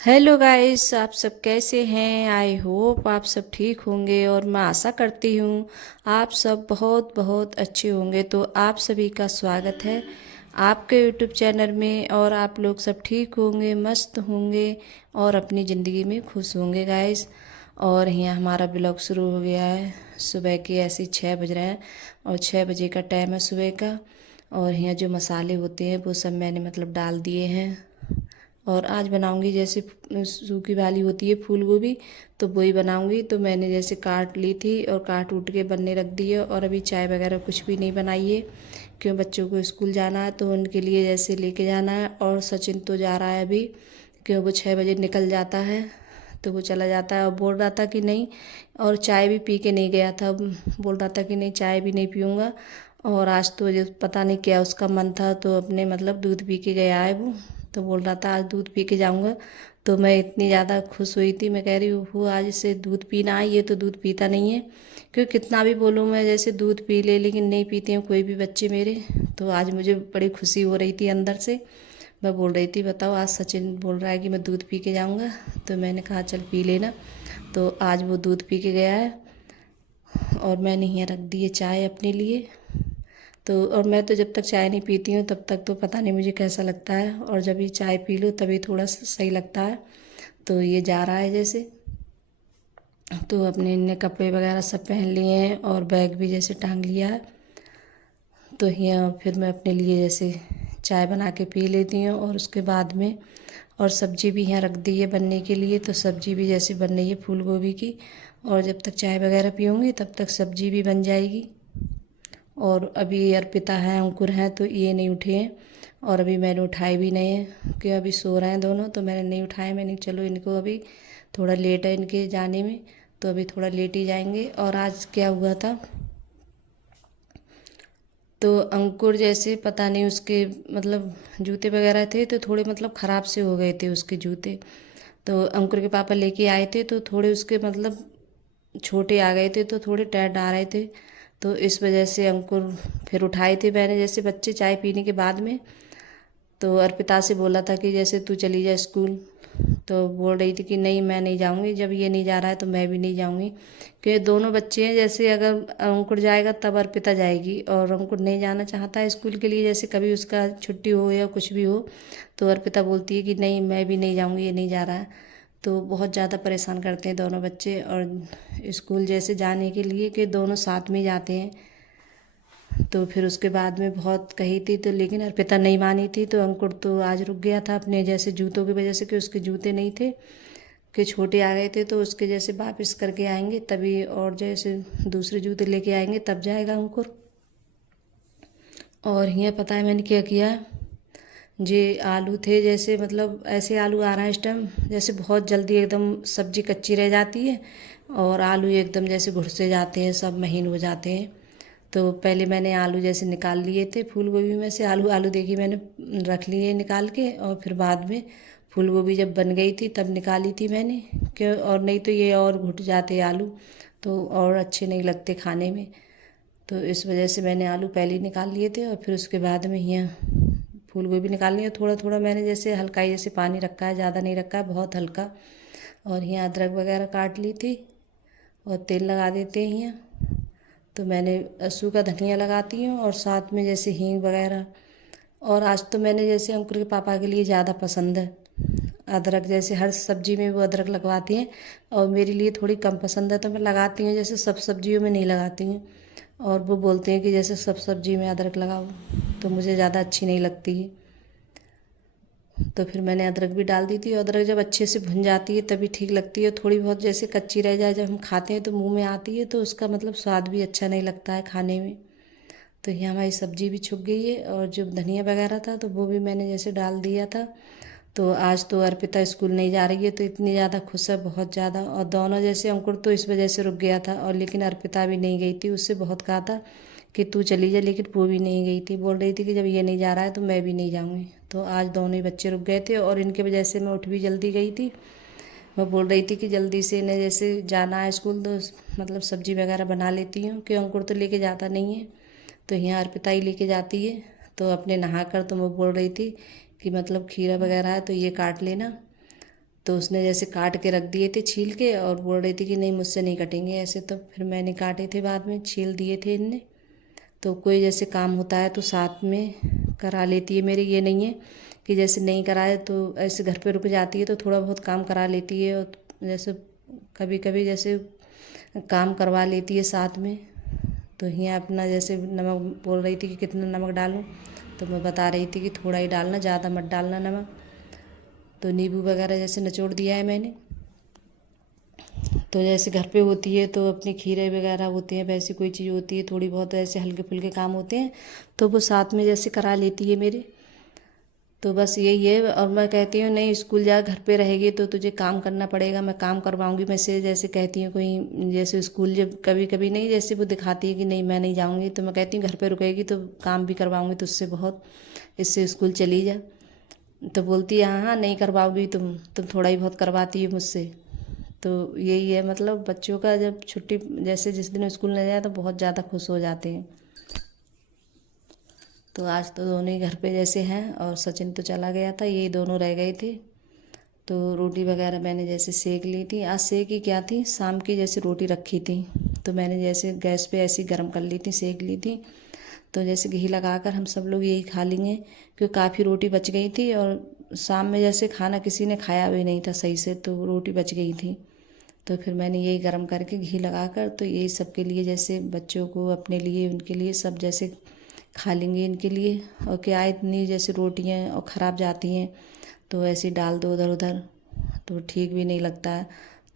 Hello guys, आप सब कैसे हैं। आई होप आप सब ठीक होंगे और मैं आशा करती हूँ आप सब बहुत बहुत अच्छे होंगे। तो आप सभी का स्वागत है आपके यूट्यूब चैनल में और आप लोग सब ठीक होंगे, मस्त होंगे और अपनी ज़िंदगी में खुश होंगे गाइस। और यहाँ हमारा ब्लॉग शुरू हो गया है। सुबह के ऐसे 6 बज रहे हैं और 6 बजे का टाइम है सुबह का। और यहाँ जो मसाले होते हैं वो सब मैंने मतलब डाल दिए हैं। और आज बनाऊंगी जैसे सूखी वाली होती है फूल गोभी, तो वही बनाऊंगी। तो मैंने जैसे काट ली थी और काट उठ के बनने रख दी है। और अभी चाय वगैरह कुछ भी नहीं बनाई है, क्यों बच्चों को स्कूल जाना है तो उनके लिए जैसे लेके जाना है। और सचिन तो जा रहा है अभी, क्यों वो 6 बजे निकल जाता है। तो वो चला जाता है और बोल रहा था कि नहीं, और चाय भी पी के नहीं गया था। बोल रहा था कि नहीं चाय भी नहीं पीऊँगा। और आज तो जो पता नहीं क्या उसका मन था, तो अपने मतलब दूध पी के गया है वो। तो बोल रहा था आज दूध पी के जाऊंगा। तो मैं इतनी ज़्यादा खुश हुई थी, मैं कह रही हूँ आज से दूध पीना है। ये तो दूध पीता नहीं है, क्योंकि कितना भी बोलूँ मैं जैसे दूध पी ले, लेकिन नहीं पीते हैं कोई भी बच्चे मेरे। तो आज मुझे बड़ी खुशी हो रही थी अंदर से। मैं बोल रही थी बताओ आज सचिन बोल रहा है कि मैं दूध पी के जाऊंगा। तो मैंने कहा चल पी लेना। तो आज वो दूध पी के गया है और मैंने यहाँ रख दी है चाय अपने लिए। तो और मैं तो जब तक चाय नहीं पीती हूँ तब तक तो पता नहीं मुझे कैसा लगता है, और जब ये चाय पी लूँ तभी थोड़ा सही लगता है। तो ये जा रहा है जैसे। तो अपने इनने कपड़े वगैरह सब पहन लिए हैं और बैग भी जैसे टांग लिया है। तो यहाँ फिर मैं अपने लिए जैसे चाय बना के पी लेती हूँ। और उसके बाद में और सब्जी भी यहाँ रख दी है बनने के लिए। तो सब्जी भी जैसे बन रही है फूल गोभी की। और जब तक चाय वगैरह पीऊँगी तब तक सब्जी भी बन जाएगी। और अभी अर्पिता है, अंकुर हैं, तो ये नहीं उठे हैं। और अभी मैंने उठाए भी नहीं हैं कि अभी सो रहे हैं दोनों, तो मैंने नहीं उठाए। मैंने चलो इनको अभी थोड़ा लेट है इनके जाने में, तो अभी थोड़ा लेट ही जाएंगे। और आज क्या हुआ था, तो अंकुर जैसे पता नहीं उसके मतलब जूते वगैरह थे तो थोड़े मतलब ख़राब से हो गए थे उसके जूते। तो अंकुर के पापा लेके आए थे तो थोड़े उसके मतलब छोटे आ गए थे, तो थोड़े टाइट आ रहे थे। तो इस वजह से अंकुर फिर उठाए थे मैंने जैसे बच्चे चाय पीने के बाद में। तो अर्पिता से बोला था कि जैसे तू चली जा स्कूल। तो बोल रही थी कि नहीं मैं नहीं जाऊंगी, जब ये नहीं जा रहा है तो मैं भी नहीं जाऊंगी। क्योंकि दोनों बच्चे हैं, जैसे अगर अंकुर जाएगा तब अर्पिता जाएगी, और अंकुर नहीं जाना चाहता है स्कूल के लिए, जैसे कभी उसका छुट्टी हो या कुछ भी हो, तो अर्पिता बोलती है कि नहीं मैं भी नहीं जाऊंगी, ये नहीं जा रहा है। तो बहुत ज़्यादा परेशान करते हैं दोनों बच्चे। और स्कूल जैसे जाने के लिए कि दोनों साथ में जाते हैं। तो फिर उसके बाद में बहुत कही थी तो लेकिन अर्पिता नहीं मानी थी। तो अंकुर तो आज रुक गया था अपने जैसे जूतों की वजह से, कि उसके जूते नहीं थे, कि छोटे आ गए थे। तो उसके जैसे वापस करके आएंगे तभी, और जैसे दूसरे जूते लेके आएंगे तब जाएगा अंकुर। और यहाँ पता है मैंने क्या किया, जे आलू थे जैसे मतलब ऐसे आलू आ रहे हैं इस टाइम, जैसे बहुत जल्दी एकदम सब्जी कच्ची रह जाती है और आलू एकदम जैसे घुलसे जाते हैं, सब महीन हो जाते हैं। तो पहले मैंने आलू जैसे निकाल लिए थे फूल गोभी में से, आलू आलू देखी मैंने रख लिए निकाल के। और फिर बाद में फूल गोभी जब बन गई थी तब निकाली थी मैंने, क्यों और नहीं तो ये और घुट जाते आलू, तो और अच्छे नहीं लगते खाने में। तो इस वजह से मैंने आलू पहले ही निकाल लिए थे। और फिर उसके बाद में यहाँ फूल गोभी निकालनी है। थोड़ा थोड़ा मैंने जैसे हल्का ही जैसे पानी रखा है, ज़्यादा नहीं रखा है, बहुत हल्का। और यहाँ अदरक वगैरह काट ली थी और तेल लगा देते हैं यहाँ। तो मैंने सूखा धनिया लगाती हूँ और साथ में जैसे हींग वगैरह। और आज तो मैंने जैसे अंकुर के पापा के लिए ज़्यादा पसंद है अदरक, जैसे हर सब्जी में वो अदरक लगवाती हैं। और मेरे लिए थोड़ी कम पसंद है, तो मैं लगाती हूँ, जैसे सब सब्जियों में नहीं लगाती हूँ। और वो बोलते हैं कि जैसे सब सब्जी में अदरक लगाओ, तो मुझे ज़्यादा अच्छी नहीं लगती है। तो फिर मैंने अदरक भी डाल दी थी। अदरक जब अच्छे से भुन जाती है तभी ठीक लगती है। थोड़ी बहुत जैसे कच्ची रह जाए जब हम खाते हैं तो मुंह में आती है, तो उसका मतलब स्वाद भी अच्छा नहीं लगता है खाने में। तो ये हमारी सब्जी भी छुप गई है। और जो धनिया वगैरह था तो वो भी मैंने जैसे डाल दिया था। तो आज तो अर्पिता स्कूल नहीं जा रही है, तो इतनी ज़्यादा खुश है, बहुत ज़्यादा। और दोनों जैसे अंकुर तो इस वजह से रुक गया था, और लेकिन अर्पिता भी नहीं गई थी। उससे बहुत कहा था कि तू चली जा, लेकिन वो भी नहीं गई थी। बोल रही थी कि जब ये नहीं जा रहा है तो मैं भी नहीं जाऊँगी। तो आज दोनों ही बच्चे रुक गए थे और इनके वजह से मैं उठ भी जल्दी गई थी। मैं बोल रही थी कि जल्दी से इन्हें जैसे जाना है स्कूल तो मतलब सब्जी वगैरह बना लेती हूँ, कि अंकुर तो लेके जाता नहीं है। तो यहाँ अर्पिता ही लेके जाती है। तो अपने नहा कर तो मैं बोल रही थी कि मतलब खीरा वगैरह है तो ये काट लेना। तो उसने जैसे काट के रख दिए थे छील के, और बोल रही थी कि नहीं मुझसे नहीं कटेंगे ऐसे। तो फिर मैंने काटे थे, बाद में छील दिए थे इनने। तो कोई जैसे काम होता है तो साथ में करा लेती है मेरी, ये नहीं है कि जैसे नहीं कराए तो ऐसे घर पे रुक जाती है, तो थोड़ा बहुत काम करा लेती है। और जैसे कभी कभी जैसे काम करवा लेती है साथ में। तो यहाँ अपना जैसे नमक बोल रही थी कि कितना नमक डालूं, तो मैं बता रही थी कि थोड़ा ही डालना, ज़्यादा मत डालना नमक। तो नींबू वगैरह जैसे निचोड़ दिया है मैंने। तो जैसे घर पे होती है तो अपने खीरे वगैरह होते हैं, वैसी कोई चीज़ होती है थोड़ी बहुत, ऐसे हल्के फुल्के काम होते हैं तो वो साथ में जैसे करा लेती है मेरे। तो बस यही है। और मैं कहती हूँ नहीं, स्कूल जा घर पे रहेगी तो तुझे काम करना पड़ेगा, मैं काम करवाऊंगी। मैं से जैसे कहती हूँ कोई जैसे स्कूल जब कभी कभी नहीं, जैसे वो दिखाती है कि नहीं मैं नहीं जाऊँगी, तो मैं कहती हूँ घर पे रुकेगी तो काम भी करवाऊँगी तुझसे बहुत, इससे स्कूल चली जा। तो बोलती है हाँ हाँ नहीं करवाओगी तुम थोड़ा ही बहुत करवाती हो मुझसे। तो यही है मतलब बच्चों का, जब छुट्टी जैसे जिस दिन स्कूल नहीं जाए तो बहुत ज़्यादा खुश हो जाते हैं। तो आज तो दोनों ही घर पे जैसे हैं, और सचिन तो चला गया था, यही दोनों रह गए थे। तो रोटी वगैरह मैंने जैसे सेक ली थी। आज सेक ही क्या थी, शाम की जैसे रोटी रखी थी तो मैंने जैसे गैस पे ऐसी गर्म कर ली थी, सेक ली थी। तो जैसे घी लगाकर हम सब लोग यही खा लेंगे, क्योंकि काफ़ी रोटी बच गई थी। और शाम में जैसे खाना किसी ने खाया भी नहीं था सही से, तो रोटी बच गई थी। तो फिर मैंने यही गरम करके घी लगाकर, तो यही सबके लिए जैसे बच्चों को, अपने लिए, उनके लिए सब जैसे खा लेंगे इनके लिए। और क्या इतनी जैसे रोटियां और ख़राब जाती हैं तो ऐसे डाल दो उधर उधर, तो ठीक भी नहीं लगता है।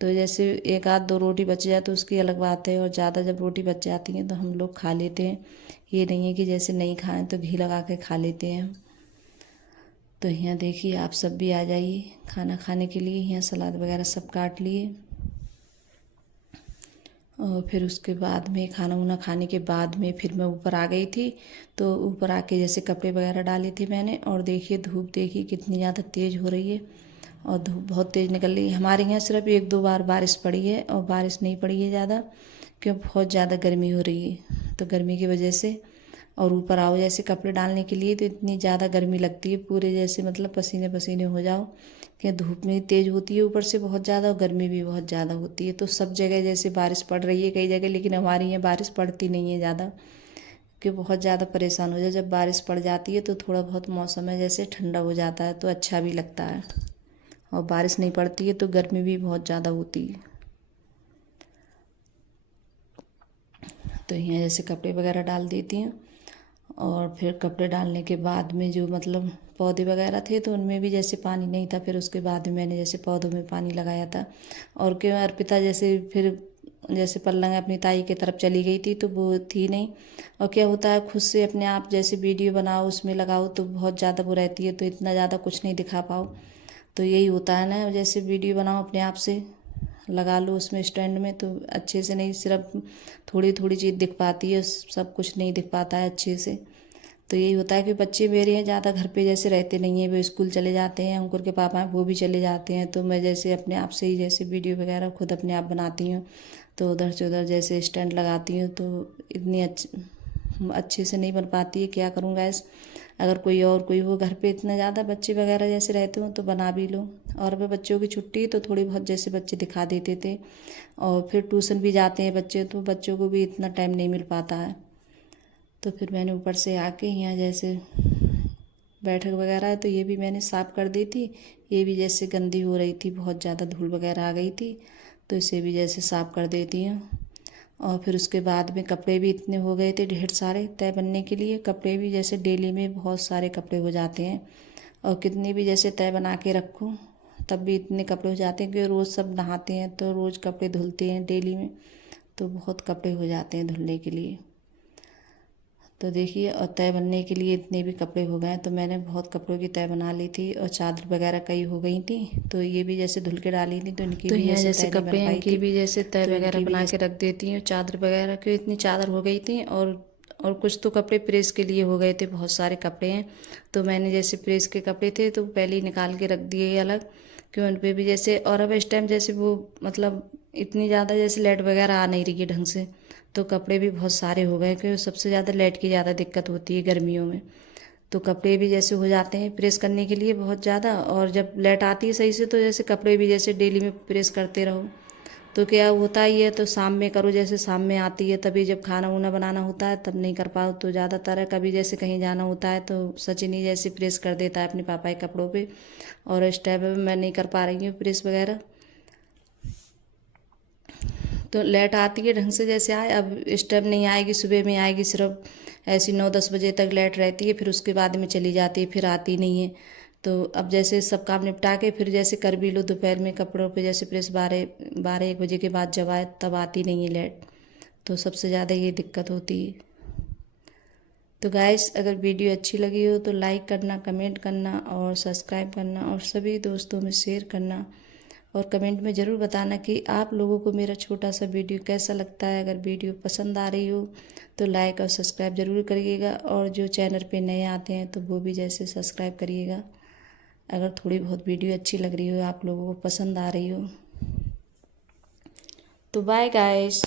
तो जैसे एक आध दो रोटी बच जाए तो उसकी अलग बात है, और ज़्यादा जब रोटी बच जाती है तो हम लोग खा लेते हैं। ये नहीं है कि जैसे नहीं खाएं तो घी लगा के खा लेते हैं हम। तो यहाँ देखिए आप सब भी आ जाइए खाना खाने के लिए। यहाँ सलाद वगैरह सब काट लिए, और फिर उसके बाद में खाना वाना खाने के बाद में फिर मैं ऊपर आ गई थी। तो ऊपर आके जैसे कपड़े वगैरह डाले थे मैंने, और देखिए धूप देखिए कितनी ज़्यादा तेज़ हो रही है, और धूप बहुत तेज़ निकल रही है। हमारे यहाँ सिर्फ एक दो बार बारिश पड़ी है, और बारिश नहीं पड़ी है ज़्यादा, क्यों बहुत ज़्यादा गर्मी हो रही है। तो गर्मी की वजह से, और ऊपर आओ जैसे कपड़े डालने के लिए तो इतनी ज़्यादा गर्मी लगती है, पूरे जैसे मतलब पसीने पसीने हो जाओ, कि धूप में तेज़ होती है ऊपर से बहुत ज़्यादा, और गर्मी भी बहुत ज़्यादा होती है। तो सब जगह जैसे बारिश पड़ रही है कई जगह, लेकिन हमारे यहाँ बारिश पड़ती नहीं है ज़्यादा, कि बहुत ज़्यादा परेशान हो जाए। जब बारिश पड़ जाती है तो थोड़ा बहुत मौसम है जैसे ठंडा हो जाता है तो अच्छा भी लगता है, और बारिश नहीं पड़ती है तो गर्मी भी बहुत ज़्यादा होती है। तो यहाँ जैसे कपड़े वगैरह डाल देती हूँ, और फिर कपड़े डालने के बाद में जो मतलब पौधे वगैरह थे तो उनमें भी जैसे पानी नहीं था, फिर उसके बाद में मैंने जैसे पौधों में पानी लगाया था। और क्यों अर्पिता जैसे फिर जैसे पल्लंग अपनी ताई की तरफ चली गई थी तो वो थी नहीं। और क्या होता है खुद से अपने आप जैसे वीडियो बनाओ उसमें लगाओ तो बहुत ज़्यादा वो रहती है, तो इतना ज़्यादा कुछ नहीं दिखा पाओ। तो यही होता है ना, जैसे वीडियो बनाओ अपने आप से लगा लो उसमें स्टैंड में, तो अच्छे से नहीं, सिर्फ थोड़ी थोड़ी चीज़ दिख पाती है, सब कुछ नहीं दिख पाता है अच्छे से। तो यही होता है कि बच्चे मेरे हैं ज़्यादा घर पे जैसे रहते नहीं हैं, वो स्कूल चले जाते हैं, अंकुर के पापा हैं वो भी चले जाते हैं, तो मैं जैसे अपने आप से ही जैसे वीडियो वगैरह खुद अपने आप बनाती हूँ। तो उधर से उधर जैसे स्टैंड लगाती हूँ तो इतनी अच्छे से नहीं बन पाती है, क्या करूँ गैस। अगर कोई और कोई हो घर पे, इतना ज़्यादा बच्चे वगैरह जैसे रहते हो तो बना भी लो। और अगर बच्चों की छुट्टी तो थोड़ी बहुत जैसे बच्चे दिखा देते थे, और फिर ट्यूशन भी जाते हैं बच्चे तो बच्चों को भी इतना टाइम नहीं मिल पाता है। तो फिर मैंने ऊपर से आके यहाँ जैसे बैठक वगैरह है तो ये भी मैंने साफ़ कर दी थी। ये भी जैसे गंदी हो रही थी, बहुत ज़्यादा धूल वगैरह आ गई थी, तो इसे भी जैसे साफ़ कर देती हूँ। और फिर उसके बाद में कपड़े भी इतने हो गए थे ढेर सारे तय बनने के लिए। कपड़े भी जैसे डेली में बहुत सारे कपड़े हो जाते हैं, और कितनी भी जैसे तय बना के रखूँ तब भी इतने कपड़े हो जाते हैं कि रोज़ सब नहाते हैं तो रोज़ कपड़े धुलते हैं डेली में, तो बहुत कपड़े हो जाते हैं धुलने के लिए। तो देखिए, और तय बनने के लिए इतने भी कपड़े हो गए, तो मैंने बहुत कपड़ों की तय बना ली थी, और चादर वगैरह कई हो गई थी तो ये भी जैसे धुल के डाली थी, तो इनकी तो भी यहाँ जैसे जैसे तय नहीं बन कपड़े पाई इनकी थी। भी जैसे तय तो वगैरह इनकी भी बना के रख देती हूँ, चादर वगैरह की इतनी चादर हो गई थी। और कुछ तो कपड़े प्रेस के लिए हो गए थे, बहुत सारे कपड़े हैं। तो मैंने जैसे प्रेस के कपड़े थे तो पहले ही निकाल के रख दिए अलग, क्यों उन पर भी जैसे। और अब इस टाइम जैसे वो मतलब इतनी ज़्यादा जैसे लाइट वगैरह आ नहीं रही है ढंग से, तो कपड़े भी बहुत सारे हो गए, क्योंकि सबसे ज़्यादा लाइट की ज़्यादा दिक्कत होती है गर्मियों में। तो कपड़े भी जैसे हो जाते हैं प्रेस करने के लिए बहुत ज़्यादा। और जब लाइट आती है सही से तो जैसे कपड़े भी जैसे डेली में प्रेस करते रहो तो क्या होता ही है, तो शाम में करो, जैसे शाम में आती है तभी जब खाना वाना बनाना होता है तब नहीं कर पाओ। तो ज़्यादातर है कभी जैसे कहीं जाना होता है तो सचिन ही जैसे प्रेस कर देता है अपने पापा के कपड़ों पे, और इस टाइम पे मैं नहीं कर पा रही हूँ प्रेस वगैरह। तो लाइट आती है ढंग से जैसे आए, अब इस टाइम नहीं आएगी, सुबह में आएगी, सिर्फ ऐसी 9-10 बजे तक लाइट रहती है, फिर उसके बाद में चली जाती है, फिर आती नहीं है। तो अब जैसे सब काम निपटा के फिर जैसे कर भी लो दोपहर में कपड़ों पे जैसे प्रेस 12-1 बजे के बाद जब आए तब आती नहीं है लाइट। तो सबसे ज़्यादा ये दिक्कत होती है। तो गाइस अगर वीडियो अच्छी लगी हो तो लाइक करना, कमेंट करना और सब्सक्राइब करना और सभी दोस्तों में शेयर करना, और कमेंट में ज़रूर बताना कि आप लोगों को मेरा छोटा सा वीडियो कैसा लगता है। अगर वीडियो पसंद आ रही हो तो लाइक और सब्सक्राइब ज़रूर करिएगा, और जो चैनल पे नए आते हैं तो वो भी जैसे सब्सक्राइब करिएगा अगर थोड़ी बहुत वीडियो अच्छी लग रही हो, आप लोगों को पसंद आ रही हो। तो बाय गाइस।